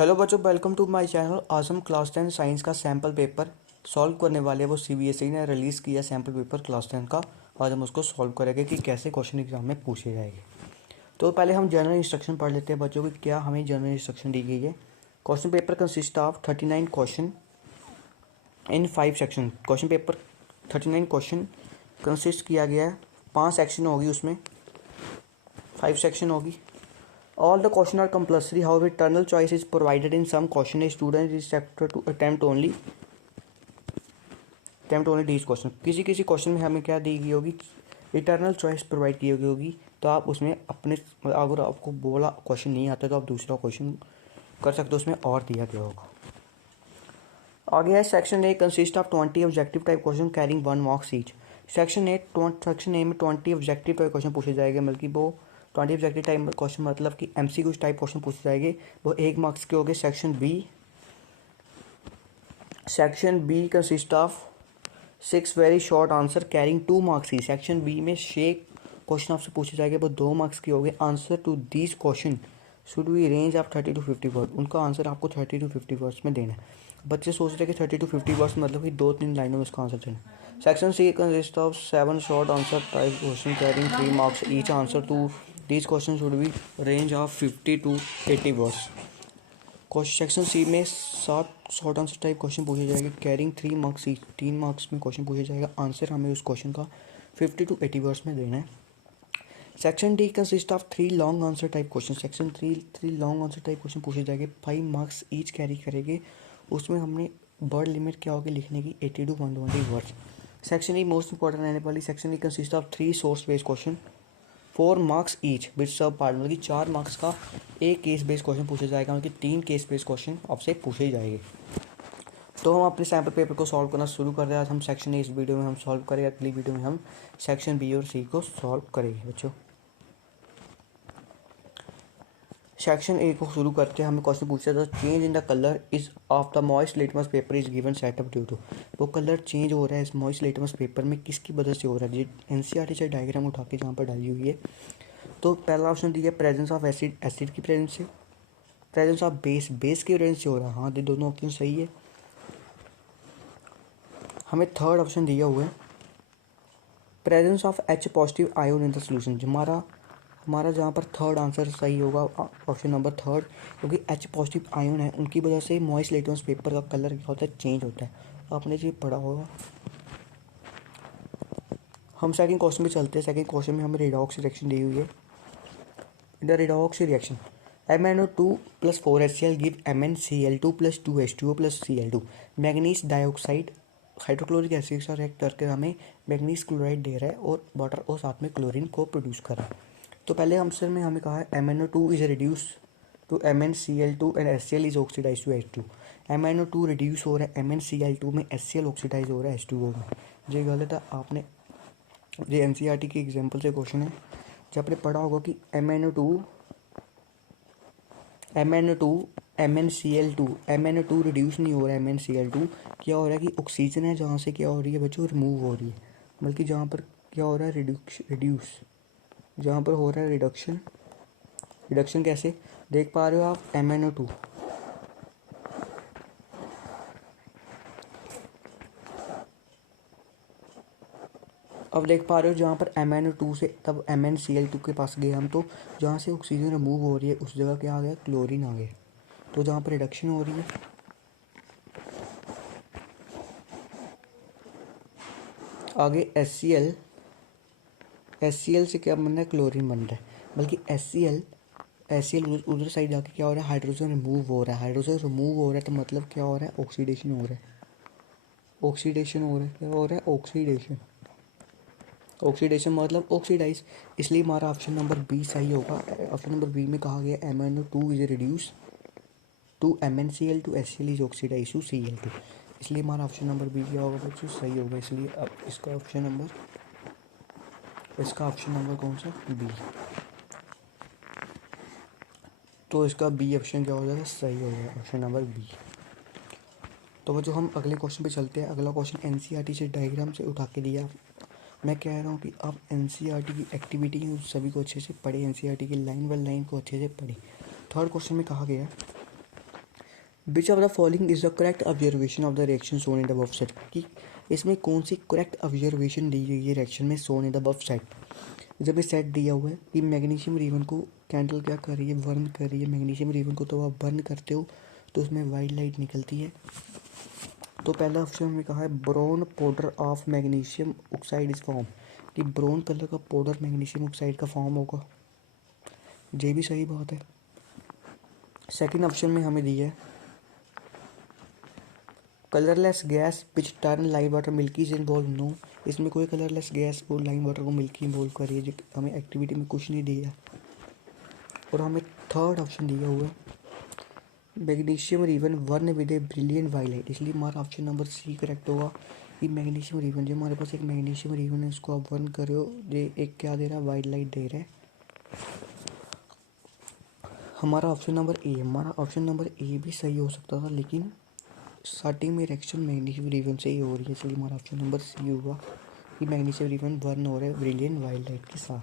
Hello बच्चों, welcome to my channel. आज हम क्लास 10 साइंस का सैम्पल पेपर सॉल्व करने वाले हैं। वो सीबीएसई ने रिलीज़ किया सैम्पल पेपर क्लास 10 का। आज हम उसको सॉल्व करेंगे कि कैसे क्वेश्चन एग्जाम में पूछे जाएंगे। तो पहले हम जनरल इंस्ट्रक्शन पढ़ लेते हैं बच्चों की क्या हमें जनरल इंस्ट्रक्शन दी गई है। Question paper consist of 39 question in 5 section. Question paper 39 question consist किया गया है, 5 सेक्शन होगी, उसमें 5 सेक्शन होगी। All the questions are compulsory. However, internal choice is provided in some question. A student is expected to attempt only these question. किसी किसी question में हमें क्या दी गई होगी, इंटरनल चॉइस प्रोवाइड की गई होगी। तो आप उसमें अपने, अगर आपको बोला क्वेश्चन नहीं आता तो आप दूसरा क्वेश्चन कर सकते हो, उसमें और दिया गया होगा। आगे है section A consist of 20 objective type question carrying 1 marks each. Section A में 20 ऑब्जेक्टिव टाइप क्वेश्चन पूछे जाएंगे, बल्कि वो 20 ऑब्जेक्टिव टाइप क्वेश्चन मतलब कि एमसीक्यू टाइप क्वेश्चन पूछे जाएंगे, वो 1 मार्क्स के हो गए। Section B consist of 6 very short answer carrying 2 marks की। सेक्शन बी में 6 क्वेश्चन आपसे पूछे जाएंगे, वो 2 मार्क्स की हो गए। Answer to these question should be range of 30 to 50 word. उनका आंसर आपको 30 to 50 वर्ड्स में देना है। बच्चे सोच रहे हैं कि 30 to 50 वर्ड्स मतलब कि 2-3 लाइनों में उसका आंसर देना। Section C consist of 7 short answer type question carrying 3 marks each. Answer to these question should be range of 50 to 80 words. Section C में 7 शॉर्ट आंसर टाइप क्वेश्चन पूछे जाएंगे कैरिंग 3 मार्क्स ईच। 3 मार्क्स में question पूछा जाएगा, answer हमें उस question का 50 to 80 words में देना है। Section D consist of 3 long answer type question. Section 3 long answer type question पूछे जाएंगे, 5 मार्क्स ईच कैरी करेंगे। उसमें हमने वर्ड लिमिट क्या होगी लिखने की, 80 to 120 words. Section E most important रहने वाली। Section E consist of 3 source based question 4 marks each with सब पार्ट, मतलब कि 4 मार्क्स का एक केस बेस्ड क्वेश्चन पूछा जाएगा, मतलब कि 3 केस बेस्ड क्वेश्चन आपसे पूछे जाएंगे। तो हम अपने सैम्पल पेपर को सॉल्व करना शुरू कर रहे हैं। आज हम सेक्शन ए इस वीडियो में हम सॉल्व करेंगे, अगली वीडियो में हम सेक्शन बी और सी को सॉल्व करेंगे बच्चों। सेक्शन ए को शुरू करते हैं। हमें क्वेश्चन पूछा था change in the colour is of the moist litmus paper is given setup due to. वो कलर चेंज हो रहा है इस मॉइस्ट लिटमस पेपर में किसकी वजह से हो रहा है। एनसीईआरटी से डायग्राम उठा के जहाँ पर डाली हुई है। तो पहला ऑप्शन दिया प्रेजेंस ऑफ एसिड, एसिड की प्रेजेंस से। प्रेजेंस ऑफ बेस, बेस की प्रेजेंस से हो रहा है। हाँ, ये दोनों ऑप्शन सही है। हमें थर्ड ऑप्शन दिया हुआ है presence of H positive ion in the solution. हमारा जहाँ पर थर्ड आंसर सही होगा ऑप्शन नंबर थर्ड, क्योंकि एच पॉजिटिव आयोन है, उनकी वजह से मॉइस्ट लिटमस पेपर का कलर क्या होता है, चेंज होता है। आपने ये पढ़ा होगा। हम सेकंड क्वेश्चन में चलते हैं। सेकंड क्वेश्चन में हमें रिडॉक्स रिएक्शन दी हुई है। The redox reaction MnO2 + 4HCl give MnCl2 + 2H2O + Cl2। Manganese dioxide hydrochloric acid का रिएक्ट करके हमें मैग्नीज क्लोराइड दे रहा है और वाटर और साथ में क्लोरीन को प्रोड्यूस कर रहा है। तो पहले आंसर में हमें कहा है MnO2 is reduce to MnCl2 and HCl is oxidise to H2। MnO2 reduce हो रहा है MnCl2 में, HCl ऑक्सीडाइज हो रहा है H2O में। ये गलत है। आपने ये एनसीईआरटी के एग्जाम्पल से क्वेश्चन है। जब आपने पढ़ा होगा कि MnO2 रिड्यूस नहीं हो रहा है। MnCl2 क्या हो रहा है कि ऑक्सीजन है जहाँ से क्या हो रही है बच्चों, रिमूव हो रही है। बल्कि जहाँ पर क्या हो रहा है, रिड्यूस, जहाँ पर हो रहा है रिडक्शन। रिडक्शन कैसे देख पा रहे हो आप, MnO2 अब देख पा रहे हो जहाँ पर MnO2 से तब MnCl2 के पास गए हम, तो जहाँ से ऑक्सीजन रिमूव हो रही है उस जगह क्या आ गया, क्लोरीन आ गया। तो जहाँ पर रिडक्शन हो रही है, आगे HCl से क्या बन रहा है, क्लोरीन बन रहा है। बल्कि HCl उधर साइड जाके क्या हो रहा है, हाइड्रोजन रिमूव हो रहा है। हाइड्रोजन रिमूव हो रहा है तो मतलब क्या हो रहा है, ऑक्सीडेशन हो रहा है। ऑक्सीडेशन हो रहा है, क्या हो रहा है, ऑक्सीडेशन। ऑक्सीडेशन मतलब ऑक्सीडाइज। इसलिए हमारा ऑप्शन नंबर बी सही होगा। ऑप्शन नंबर बी में कहा गया MnO2 is reduce to MnCl2 HCl is oxidise to Cl2। इसलिए हमारा ऑप्शन नंबर बी क्या होगा बच्चों, सही होगा। इसलिए अब इसका ऑप्शन नंबर कौन सा, बी। तो इसका बी ऑप्शन क्या हो जाएगा, सही हो जाएगा, ऑप्शन नंबर बी। तो वो जो हम अगले क्वेश्चन पे चलते हैं। अगला क्वेश्चन एनसीईआरटी से डायग्राम से उठा के दिया। मैं कह रहा हूँ कि आप एनसीईआरटी की एक्टिविटी सभी को अच्छे से पढ़े, एनसीईआरटी की लाइन बाय लाइन को अच्छे से पढ़े। थर्ड क्वेश्चन में कहा गया विच of the following is the correct observation of the reaction shown in the above side, कि इसमें कौन सी करेक्ट ऑब्जर्वेशन दी गई है रिएक्शन में shown in the above side. जब ये सेट दिया हुआ है कि मैग्नीशियम रिबन को कैंडल क्या कर रही है, बर्न कर रही है। मैग्नीशियम रिबन को तो आप बर्न करते हो तो उसमें वाइट लाइट निकलती है। तो पहला ऑप्शन में कहा है brown powder of magnesium oxide is form, कि ब्राउन कलर का पाउडर मैग्नीशियम ऑक्साइड का फॉर्म होगा। ये भी सही बात है। सेकंड ऑप्शन में हमें दिया है colourless gas which turn lime water milky is involve, no, इसमें कोई कलरलेस गैस वो लाइम वाटर को मिल्की इन्वॉल्व कर रही है। हमें एक्टिविटी में कुछ नहीं दिया। और हमें थर्ड ऑप्शन दिया हुआ है magnesium ribbon burn with a brilliant white light, इसलिए हमारा ऑप्शन नंबर सी करेक्ट होगा कि मैग्नीशियम रिबन, जो हमारे पास एक मैग्नीशियम रिबन है उसको आप वर्न कर रहे हो, ये एक क्या दे रहा है, वाइट लाइट दे रहा है। हमारा ऑप्शन नंबर ए भी सही हो सकता था, लेकिन स्टार्टिंग में रिएक्शन मैग्नीशियम रिबन से ही हो रही है, इसलिए हमारा ऑप्शन नंबर सी होगा कि मैग्नीशियम रिबन बर्न हो रहा है ब्रिलियंट वाइट लाइट के साथ।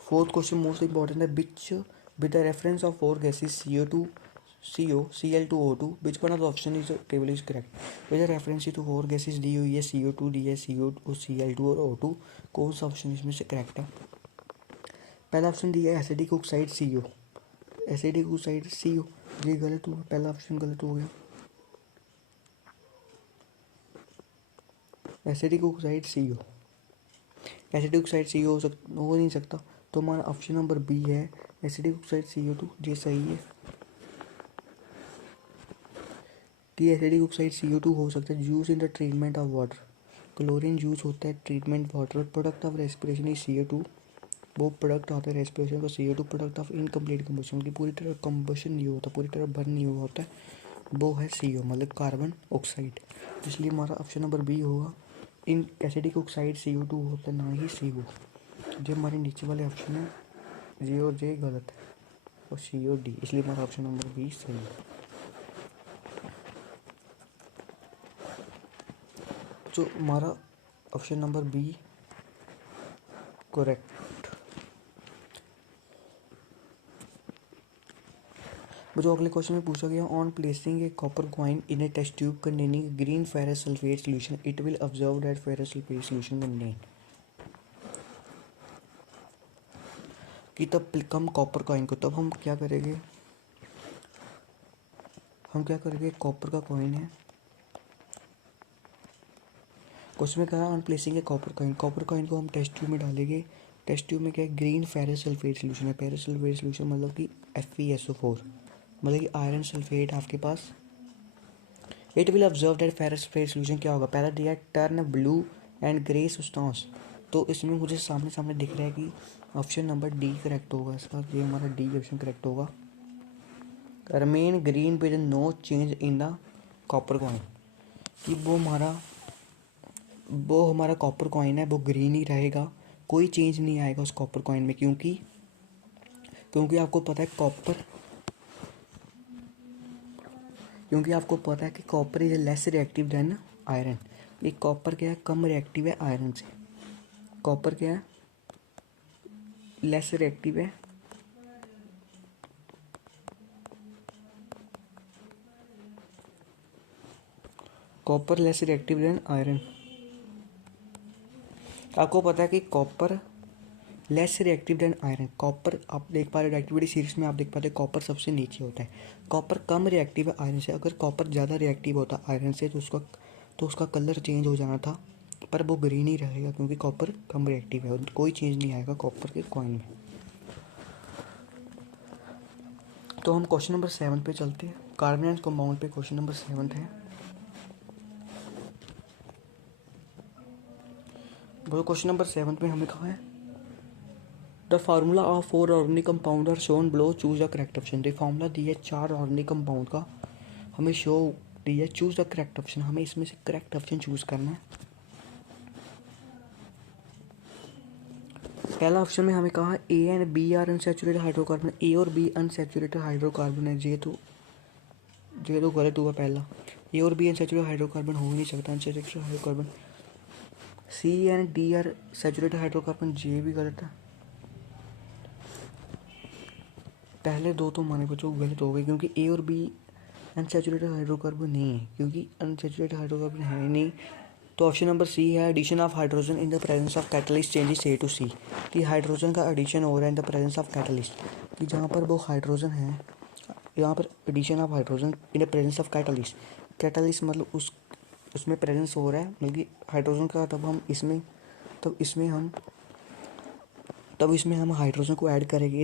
फोर्थ क्वेश्चन मोस्ट इंपॉर्टेंट है, which with the reference of four gases CO2 CO Cl2O2 which one of the option is table is correct. With the reference to four gases दी हुई है CO2 दी है CO Cl2 और O2, कौन सा option इसमें से करेक्ट है। पहला ऑप्शन दिया है acidic oxide CO, acidic oxide CO, ये गलत हुआ, पहला ऑप्शन गलत हो गया। Acidic oxide CO, acidic oxide CO हो नहीं सकता, तो हमारा ऑप्शन नंबर बी है एसिडिक ऑक्साइड CO2, ये सही है कि एसिडिक ऑक्साइड CO2 हो सकता है। Use in the treatment of water, chlorine use होता है treatment water. Product of respiration is CO2, वो प्रोडक्ट आता है रेस्पिरेशन का CO2। Product of incomplete combustion, की पूरी तरह कम्बशन नहीं होता, पूरी तरह बर्न नहीं हुआ होता है, वो है CO मतलब कार्बन ऑक्साइड। इसलिए हमारा ऑप्शन नंबर बी होगा। इन एसिडिक ऑक्साइड CO2 होता है, ना ही CO। जो हमारे नीचे वाले ऑप्शन है जे और जे गलत है, और C और D, इसलिए हमारा ऑप्शन नंबर बी सही है। जो हमारा ऑप्शन नंबर बी करेक्ट। जो अगले क्वेश्चन में पूछा गया, on placing a copper coin in a test tube containing green ferrous sulphate solution it will observe that ferrous sulphate solution contain, कि तब कम कॉपर कॉइन को, तब हम क्या करेंगे, कॉपर का कॉइन है। क्वेश्चन में कहा on placing a copper coin, copper coin को हम टेस्ट ट्यूब में डालेंगे। टेस्ट ट्यूब में क्या है, ग्रीन फेरस सल्फेट सोल्यूशन है। फेरस सल्फेट सोल्यूशन मतलब कि FeSO4, मतलब कि आयरन सल्फेट आपके पास। It will observe that ferrous sulphate solution क्या होगा, पहला दिया turn blue and grey substance, तो इसमें मुझे सामने सामने दिख रहा है कि ऑप्शन नंबर डी करेक्ट होगा इसका, ये हमारा डी ऑप्शन करेक्ट होगा। Remain green with no change in the copper coin, कि वो हमारा कॉपर कॉइन है वो ग्रीन ही रहेगा, कोई चेंज नहीं आएगा उस कॉपर कॉइन में, क्योंकि आपको पता है कि copper is less reactive than iron. ये कॉपर क्या है, कम रिएक्टिव है आयरन से। कॉपर क्या है, लेस रिएक्टिव है copper less reactive than iron. आपको पता है कि copper less reactive than iron. Copper आप देख पा रहे हो एक्टिविटी सीरीज में, आप देख पाते हैं कॉपर सबसे नीचे होता है। कॉपर कम रिएक्टिव है आयरन से। अगर कॉपर ज़्यादा रिएक्टिव होता आयरन से तो उसका कलर चेंज हो जाना था, पर वो ग्रीन ही रहेगा क्योंकि कॉपर कम रिएक्टिव है, कोई चेंज नहीं आएगा कॉपर के कॉइन में। तो हम क्वेश्चन नंबर 7 पे चलते हैं। कार्बोनेट कंपाउंड पे क्वेश्चन नंबर 7 है। वो क्वेश्चन नंबर 7 में हमें कहा है the formula of 4 organic compound are shown below, choose the correct option. ये फार्मूला दिया है 4 ऑर्गेनिक कंपाउंड का, हमें शो दिया है चूज द करेक्ट ऑप्शन, हमें इसमें से करेक्ट ऑप्शन चूज करना है। पहला ऑप्शन में हमें कहा A and B are unsaturated hydrocarbon, A और बी अनसैचुरेटेड हाइड्रोकार्बन है। ये तो गलत हुआ पहला, ए और बी अनसैचुरेटेड हाइड्रोकार्बन हो ही नहीं सकता unsaturated hydrocarbon. C and D are saturated hydrocarbon, ये भी गलत है। पहले दो तो हमारे बच्चों गलत हो गए, क्योंकि ए और बी अनसैचुरेटेड हाइड्रोकार्बन नहीं है, क्योंकि अनसैचुरेटेड हाइड्रोकार्बन है ही नहीं। तो ऑप्शन नंबर सी है, addition of hydrogen in the presence of catalyst changes A to C, कि हाइड्रोजन का एडिशन हो रहा है in the presence of catalyst, कि जहाँ पर वो हाइड्रोजन है, यहाँ पर addition of hydrogen in the presence of catalyst. Catalyst मतलब उसमें प्रेजेंस हो रहा है बल्कि हाइड्रोजन का, तब इसमें हम हाइड्रोजन को ऐड करेंगे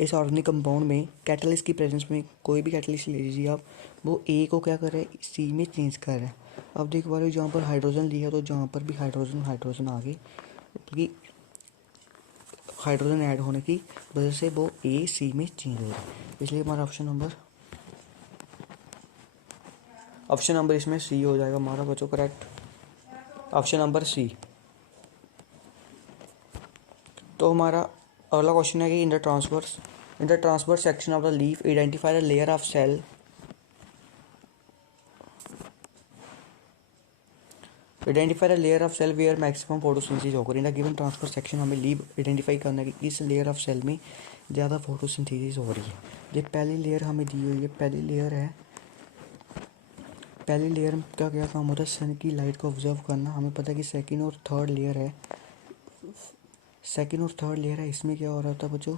इस ऑर्गेनिक कंपाउंड में। कैटलिस्ट की प्रेजेंस में कोई भी कैटलिस्ट ले लीजिए आप, वो ए को क्या कर रहा है, सी में चेंज कर रहा है। अब देख पा रहे हो जहाँ पर हाइड्रोजन लिया तो जहाँ पर भी हाइड्रोजन आ गए, बल्कि हाइड्रोजन ऐड होने की वजह से वो ए सी में चेंज हो रहा है। इसलिए हमारा ऑप्शन नंबर इसमें सी हो जाएगा हमारा बच्चों, करेक्ट, ऑप्शन नंबर सी। तो हमारा अगला क्वेश्चन है कि in the transverse section of the leaf identify the layer of cell where maximum photosynthesis होकर। In the given transverse section हमें लीफ आइडेंटिफाई करना है कि इस लेयर ऑफ सेल में ज़्यादा फोटोसिंथेसिस हो रही है। ये पहली लेयर हमें दी हुई है, पहली लेयर में क्या काम होता है, सन की लाइट को ऑब्जर्व करना। हमें पता है कि सेकंड और थर्ड लेयर है, इसमें क्या हो रहा था बच्चों,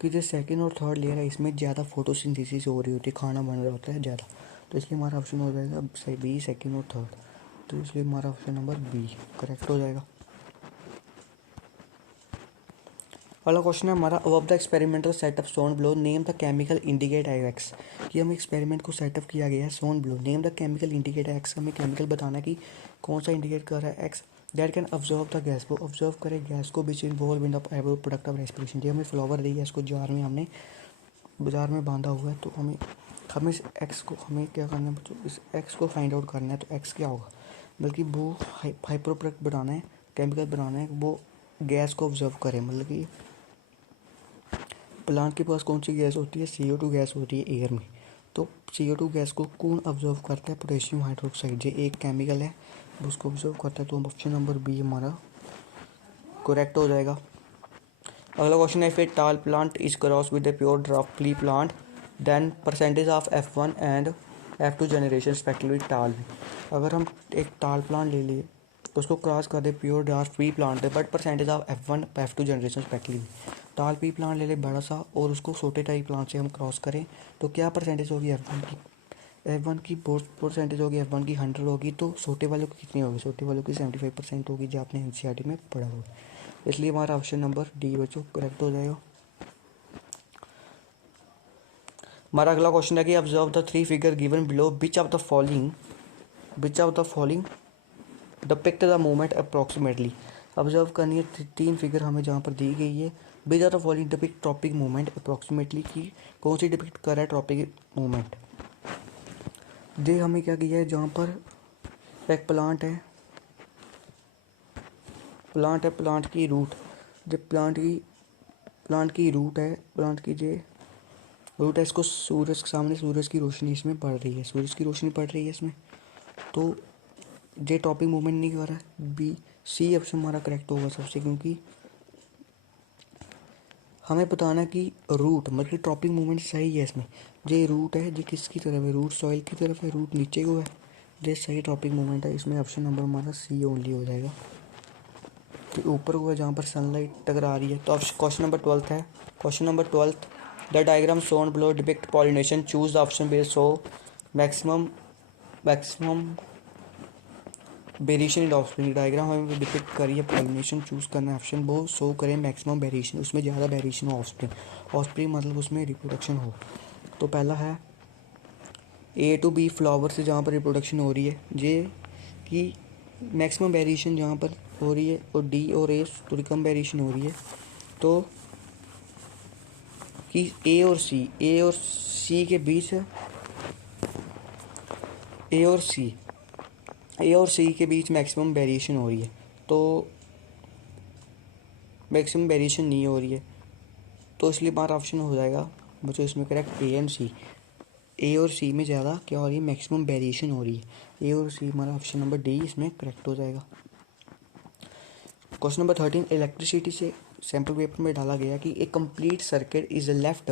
कि जो सेकंड और थर्ड लेयर है इसमें ज़्यादा फोटोसिंथेसिस हो रही होती है, खाना बन रहा होता है ज़्यादा। तो इसलिए हमारा ऑप्शन हो जाएगा बी, सेकंड और थर्ड। तो इसलिए हमारा ऑप्शन नंबर बी करेक्ट हो जाएगा। अगला क्वेश्चन है हमारा, अब the experimental setup shown below, name the chemical indicate X. कि हम एक्सपेरिमेंट को सेटअप किया गया है shown below, name the chemical indicate X. हमें केमिकल बताना है कि कौन सा इंडिकेट कर रहा है X. That can observe the gas, वो ऑब्जर्व करे गैस को बीच involved in the product of respiration. जो हमें फ्लावर दी है, इसको हमने बाजार में बांधा हुआ है, तो हमें इस एक्स को हमें क्या करना है बच्चों, इस एक्स को फाइंड आउट करना है। तो एक्स क्या होगा, बल्कि वो हाइपर प्रोडक्ट बनाना है, केमिकल बनाना है, वो गैस को ऑब्जर्व करे। मतलब कि प्लांट के पास कौन सी गैस होती है, CO2 गैस होती है एयर में। तो CO2 गैस को कौन ऑब्जर्व करता है, पोटेशियम हाइड्रोक्साइड, ये एक केमिकल है, उसको ऑब्जर्व करता है। तो ऑप्शन नंबर बी हमारा करेक्ट हो जाएगा। अगला क्वेश्चन है, if a tall plant is cross with a pure draft flea plant then percentage of F1 and F2 generation respectively tall में। अगर हम एक टाल प्लांट ले लिए तो उसको क्रॉस कर दे प्योर ड्राफ्ट फ्री प्लांट है, but percentage of F1 F2 generation respectively. टाल पी प्लांट ले ले बड़ा सा और उसको छोटे टाइप प्लांट से हम क्रॉस करें तो क्या परसेंटेज होगी F1 की परसेंटेज होगी F1 की 100 होगी। तो छोटे वालों की कितनी होगी, छोटे वालों की 75% होगी, जो आपने NCERT में पढ़ा होगा। इसलिए हमारा ऑप्शन नंबर डी बच्चों करेक्ट हो जाएगा। हमारा अगला क्वेश्चन है कि observe the 3 figure given below, which of the following depict the movement approximately. Observe करनी है 3 फिगर हमें जहाँ पर दी गई है, which of the following depict tropic movement approximately, की कौन सी डिपिक्ट कर रहा है ट्रॉपिक मूवमेंट। दे हमें क्या किया है, जहाँ पर एक प्लांट है, प्लांट की रूट, जब प्लांट की रूट है, इसको सूरज के सामने सूरज की रोशनी इसमें पड़ रही है, इसमें। तो जे टॉपिक मूवमेंट नहीं कर रहा है, बी सी ऑप्शन हमारा करेक्ट होगा सबसे, क्योंकि हमें बताना कि रूट मतलब टॉपिक मूवमेंट सही है इसमें। जे रूट है, जे किसकी तरफ है, रूट सॉइल की तरफ है, रूट नीचे को है, जे सही टॉपिक मूवमेंट है। इसमें ऑप्शन नंबर हमारा सी ओनली हो जाएगा, कि ऊपर हुआ जहाँ पर सनलाइट टकरा रही है। तो क्वेश्चन नंबर 12 है, the diagram shown below depict pollination, choose the option based so maximum variation in offspring. Diagram हमें डिपिक्ट करी है पॉलिनेशन, चूज करना है ऑप्शन, वो शो करें मैक्सिमम वेरिएशन, उसमें ज़्यादा वेरिएशन हो ऑफस्प्रिंग मतलब उसमें रिप्रोडक्शन हो। तो पहला है A to B फ्लावर से जहाँ पर रिप्रोडक्शन हो रही है, जे की मैक्सिमम वेरिएशन जहाँ पर हो रही है, और D और A थोड़ी कम वेरिएशन हो रही है। तो कि ए और सी के बीच मैक्सिमम वेरिएशन हो रही है। तो मैक्सिमम वेरिएशन नहीं हो रही है, तो इसलिए हमारा ऑप्शन हो जाएगा बच्चों इसमें करेक्ट ए एंड सी। ए और सी में ज़्यादा क्या हो रही है, मैक्सिमम वेरिएशन हो रही है। ए और सी हमारा ऑप्शन नंबर डी इसमें करेक्ट हो जाएगा। क्वेश्चन नंबर 13, इलेक्ट्रिसिटी से सैम्पल पेपर में डाला गया कि a complete circuit is left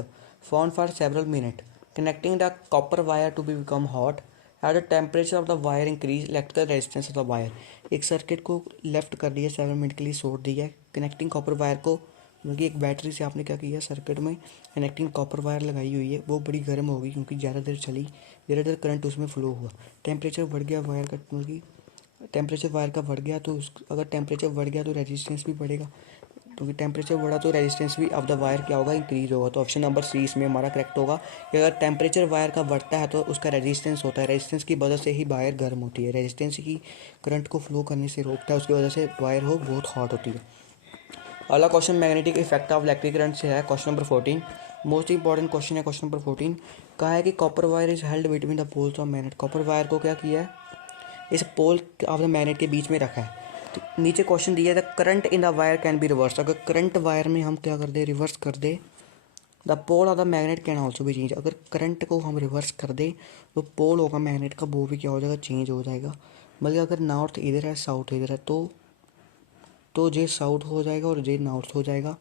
on for several minute connecting the copper wire to be become hot at the temperature of the wire increase electrical resistance of the wire. एक circuit को left कर दिया, 7 minute के लिए छोड़ दिया है। Connecting copper wire को, क्योंकि एक बैटरी से आपने क्या किया, सर्किट में कनेक्टिंग कॉपर वायर लगाई हुई है, वो बड़ी गर्म होगी क्योंकि ज़्यादा देर चली, ज़्यादा देर करंट उसमें फ्लो हुआ, टेम्परेचर बढ़ गया वायर का, क्योंकि टेम्परेचर वायर का बढ़ गया तो अगर टेम्परेचर बढ़ गया तो रेजिस्टेंस भी बढ़ेगा, क्योंकि टेम्परेचर बढ़ा तो रेजिस्टेंस भी ऑफ द वायर क्या होगा, इंक्रीज होगा। तो ऑप्शन नंबर सी इसमें हमारा करेक्ट होगा कि अगर टेम्परेचर वायर का बढ़ता है तो उसका रेजिस्टेंस होता है, रेजिस्टेंस की वजह से ही वायर गर्म होती है, रेजिस्टेंस ही करंट को फ्लो करने से रोकता है, उसकी वजह से वायर हो बहुत हॉट होती है। अगला question magnetic effect of electric current से है, question number 14। Most important question है क्वेश्चन नंबर 14। कहा है कि copper wire is held between the poles of magnet. Copper wire को क्या किया है, इस पोल ऑफ द मैग्नेट के बीच में रखा है। तो नीचे क्वेश्चन दिया है the current in the wire can be reverse. अगर करंट वायर में हम क्या कर दे, रिवर्स कर दे, the pole of the magnet can also भी चेंज। अगर करंट को हम रिवर्स कर दे तो पोल होगा मैग्नेट का, वो भी क्या हो जाएगा, चेंज हो जाएगा। मतलब अगर नॉर्थ इधर है साउथ इधर है तो जे साउथ हो जाएगा और जे नॉर्थ हो जाएगा।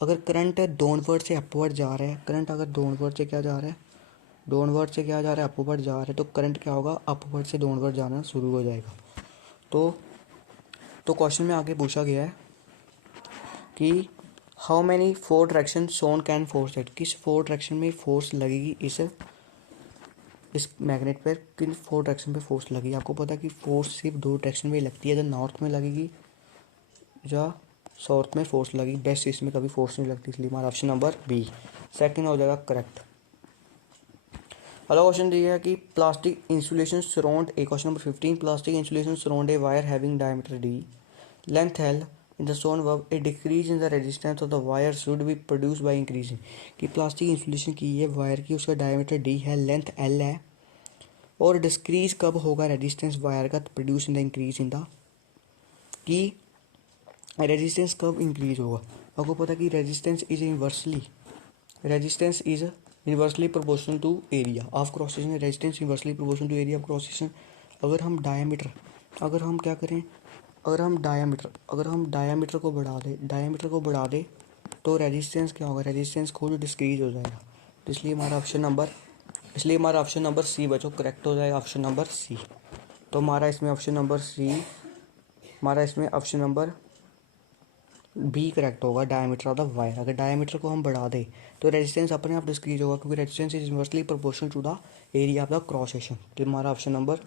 अगर करंट है डाउनवर्ड से अपवर्ड जा रहा है, करंट अगर डाउनवर्ड से क्या जा रहा है, डाउनवर्ड से क्या जा रहा है, अपवर्ड जा रहा है, तो करंट क्या होगा, अपवर्ड से डाउनवर्ड जाना शुरू हो जाएगा। तो क्वेश्चन में आगे पूछा गया है कि how many 4 direction son can force at. किस 4 डायरेक्शन में फोर्स लगेगी इस मैग्नेट पर, किन 4 डायरेक्शन पे फोर्स लगेगी। आपको पता है कि फोर्स सिर्फ 2 डायरेक्शन में लगती है, या नॉर्थ में लगेगी या साउथ में फोर्स लगेगी, बेस्ट ईस्ट में कभी फोर्स नहीं लगती, इसलिए हमारा ऑप्शन नंबर बी सेकंड हो जाएगा करेक्ट। अगला क्वेश्चन दिया है कि plastic insulation surround a, question number 15, plastic insulation surround a wire having diameter D, length L in the son verb, a decrease in the resistance of the wire should be produce by increasing. कि plastic insulation की है wire की, उसका diameter D है, length L है, और decrease कब होगा रेजिस्टेंस वायर का, produce in the increase in the, कि रेजिस्टेंस कब इंक्रीज होगा। आपको पता है कि resistance is inversely proportional to area of cross section. Resistance inversely proportional to area of cross section. अगर हम डायमीटर, अगर हम क्या करें, अगर हम डायमीटर को बढ़ा दे तो रेजिस्टेंस क्या होगा, रेजिस्टेंस खुद डिक्रीज हो जाएगा। तो इसलिए हमारा ऑप्शन नंबर सी बच्चों करेक्ट हो जाएगा, ऑप्शन नंबर सी। तो हमारा इसमें ऑप्शन नंबर बी करेक्ट होगा, डायमीटर ऑफ द वायर। अगर डायमीटर को हम बढ़ा दें तो रेजिस्टेंस अपने आप डिक्रीज होगा, क्योंकि resistance is inversely proportional to the area of the cross section. तो हमारा ऑप्शन नंबर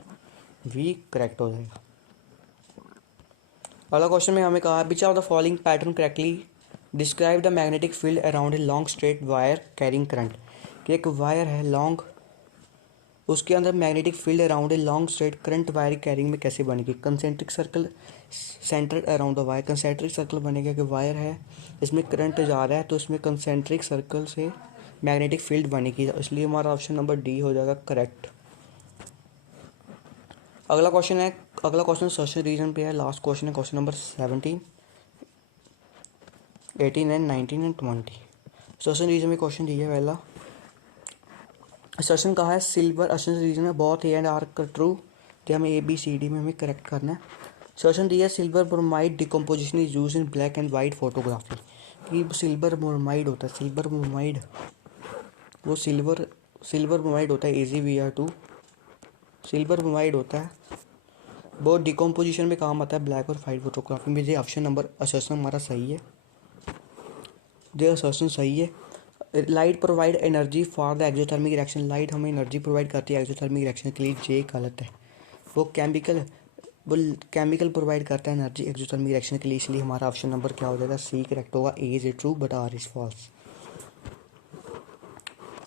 बी करेक्ट हो जाएगा। अगला क्वेश्चन में हमें कहा विच of the following pattern correctly describe the magnetic field around a long straight wire carrying current. कि एक वायर है लॉन्ग, उसके अंदर magnetic field around a long straight current wire carrying में कैसे बनेगी। Concentric circle centre around the wire, concentric circle बनेगा कि वायर है इसमें करंट जा रहा है तो इसमें कंसेंट्रिक सर्कल से मैग्नेटिक फील्ड बनेगी, इसलिए हमारा ऑप्शन नंबर डी हो जाएगा करेक्ट। अगला क्वेश्चन सोशल रीजन पे है, लास्ट क्वेश्चन है question number 17, 18 and 19 and 20। Social reason में क्वेश्चन दिया है पहला सेशन कहा है सिल्वर असेंस रीजन में बहुत ए एंड आर का ट्रू, तो हमें ए बी सी डी में हमें करेक्ट करना है। सेशन दिया silver bromide decomposition is use in black and white photography. कि सिल्वर ब्रोमाइड होता है, वो सिल्वर ब्रोमाइड होता है AgBr2, सिल्वर ब्रोमाइड होता है, वो डिकम्पोजिशन में काम आता है ब्लैक और वाइट फोटोग्राफी में। ये ऑप्शन नंबर असर्शन हमारा सही है, ये असर्शन सही है। Light provide energy for the exothermic reaction, light हमें एनर्जी प्रोवाइड करती है एक्सोथर्मिक रिएक्शन के लिए, जे गलत है। वो केमिकल प्रोवाइड करता है एनर्जी एक्सोथर्मिक रिएक्शन के लिए, इसलिए हमारा ऑप्शन नंबर क्या हो जाएगा, सी करेक्ट होगा। A is true but R is false.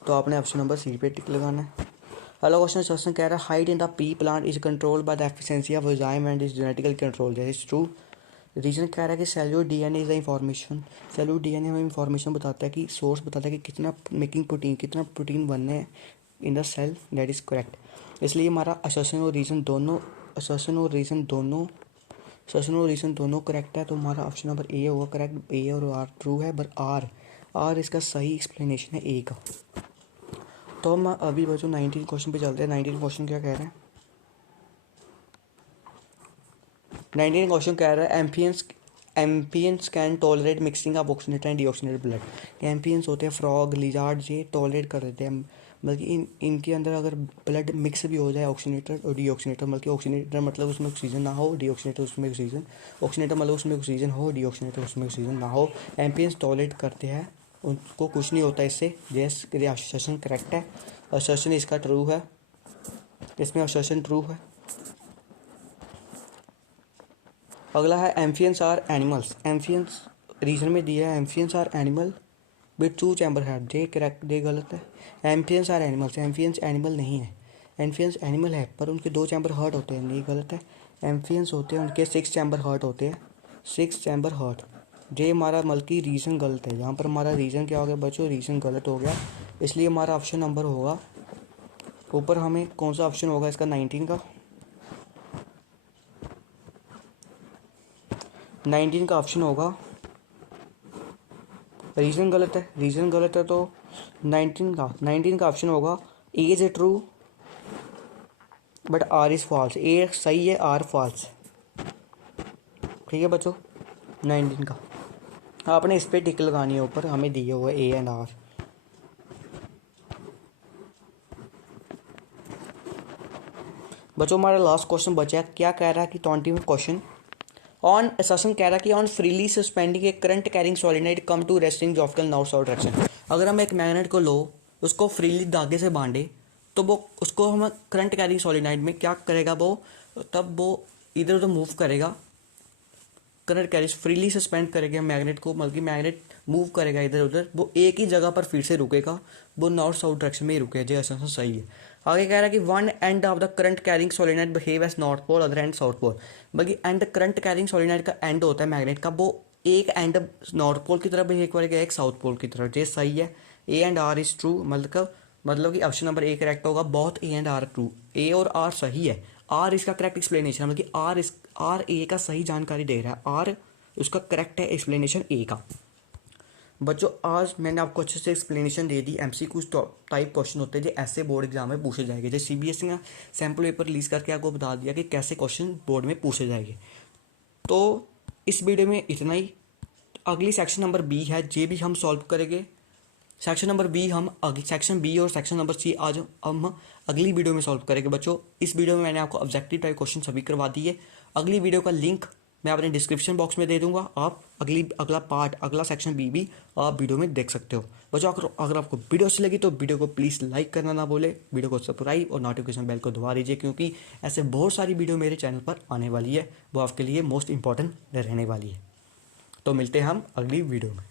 तो आपने ऑप्शन नंबर सी पे टिक लगाना है। अगला क्वेश्चन कह रहा है height in the pea plant is controlled by the efficiency of enzyme and is genetically control, that is true. Reason कह रहा है कि cellular DNA is the information, cellular DNA हमें इंफॉर्मेशन बताता है कि सोर्स बताता है कि कितना प्रोटीन बनने हैं in the cell, that is correct. इसलिए हमारा असर्शन और रीजन दोनों करेक्ट है, तो हमारा ऑप्शन नंबर ए होगा करेक्ट। ए और आर ट्रू है, बट आर इसका सही एक्सप्लेनेशन है ए का। तो हम अभी बच्चों 19 क्वेश्चन पे चलते हैं। 19 क्वेश्चन क्या कह रहे हैं, 19 क्वेश्चन कह रहा है amphibians can tolerate mixing of oxygenated and deoxygenated blood. Amphibians होते हैं फ्रॉग, लिजार्ड, ये टॉलरेट कर देते हैं, बल्कि इनके अंदर अगर ब्लड मिक्स भी हो जाए ऑक्सीनेटर और डीऑक्सीनेटर, बल्कि ऑक्सीनेटर मतलब उसमें ऑक्सीजन ना हो, डीऑक्सीनेटर उसमें ऑक्सीजन, ऑक्सीनेटर मतलब उसमें ऑक्सीजन हो, डीऑक्सीनेटर उसमें ऑक्सीजन ना हो, एम्पियंस टॉलरेट करते हैं, उनको कुछ नहीं होता इससे। यस, असर्शन करेक्ट है, असर्शन इसका ट्रू है, इसमें असर्शन ट्रू है। अगला है amphibians are animals. Amphibians reason में दिया है amphibians are animal with two chamber heart, जे करेक्ट, जे गलत है। Amphibians are animals, amphibians animal नहीं है, एम्फियंस एनिमल है पर उनके 2 चैम्बर हर्ट होते हैं, ये गलत है। एम्फियंस होते हैं उनके 6 चैम्बर हर्ट होते हैं, 6 चैम्बर हर्ट, जे हमारा बल्कि रीज़न गलत है। यहाँ पर हमारा रीज़न क्या हो गया बच्चों, रीज़न गलत हो गया, इसलिए हमारा ऑप्शन नंबर होगा ऊपर, हमें कौन सा ऑप्शन होगा इसका, 19 का, 19 का ऑप्शन होगा। रीज़न गलत है, रीज़न गलत है तो 19 का ऑप्शन होगा A is A true but R is false. A सही है, आर फॉल्स। ठीक है बच्चों, 19 का आपने इस पर टिक लगानी है, ऊपर हमें दिए हुए ए एंड आर। बच्चों हमारा लास्ट क्वेश्चन बचा है, क्या कह रहा है कि 20 में क्वेश्चन ऑन असर्शन कह रहा है कि on freely suspending a current carrying solenoid come to resting जॉफ्टल नॉर्थ साउथ डायरेक्शन। अगर हम एक मैग्नेट को लो, उसको फ्रीली धागे से बांधे, तो वो उसको हम करंट कैरिंग सॉलिनोइड में क्या करेगा, वो तब वो इधर उधर मूव करेगा, करंट कैरिंग फ्रीली सस्पेंड करेगा मैग्नेट को, बल्कि मैग्नेट मूव करेगा इधर उधर, वो एक ही जगह पर फिर से रुकेगा, वो नॉर्थ साउथ डायरेक्शन में ही रुकेगा, जो असर्शन सही है। आगे कह रहा है कि one end of the current carrying solenoid behave as north pole, other end south pole. बल्कि एंड करंट कैरिंग सोलिनॉइड का एंड होता है मैग्नेट का, वो एक एंड नॉर्थ पोल की तरफ बिहेव करेगा, एक साउथ पोल की तरफ। ये सही है, A and R is true, मतलब कि ऑप्शन नंबर ए करेक्ट होगा, बहुत A and R true, A और आर सही है। आर इसका करेक्ट एक्सप्लेनेशन है, मतलब कि आर ए का सही जानकारी दे रहा है, आर उसका करेक्ट है एक्सप्लेनेशन ए का। बच्चों आज मैंने आपको अच्छे से एक्सप्लेनेशन दे दी। एमसीक्यू टाइप क्वेश्चन होते हैं जो ऐसे बोर्ड एग्जाम में पूछे जाएंगे, जैसे सीबीएसई ने सैम्पल पेपर रिलीज करके आपको बता दिया कि कैसे क्वेश्चन बोर्ड में पूछे जाएंगे। तो इस वीडियो में इतना ही। अगली सेक्शन नंबर बी है, जे भी हम सॉल्व करेंगे। सेक्शन नंबर बी हम सेक्शन बी और सेक्शन नंबर सी आज हम अगली वीडियो में सॉल्व करेंगे। बच्चों इस वीडियो में मैंने आपको ऑब्जेक्टिव टाइप क्वेश्चन सभी करवा दिए। अगली वीडियो का लिंक मैं अपने डिस्क्रिप्शन बॉक्स में दे दूंगा, आप अगला पार्ट, अगला सेक्शन बी भी आप वीडियो में देख सकते हो। बच्चों अगर आपको वीडियो अच्छी लगी तो वीडियो को प्लीज़ लाइक करना ना भूले, वीडियो को सब्सक्राइब और नोटिफिकेशन बेल को दबा दीजिए, क्योंकि ऐसे बहुत सारी वीडियो मेरे चैनल पर आने वाली है, वो आपके लिए मोस्ट इंपॉर्टेंट रहने वाली है। तो मिलते हैं हम अगली वीडियो में।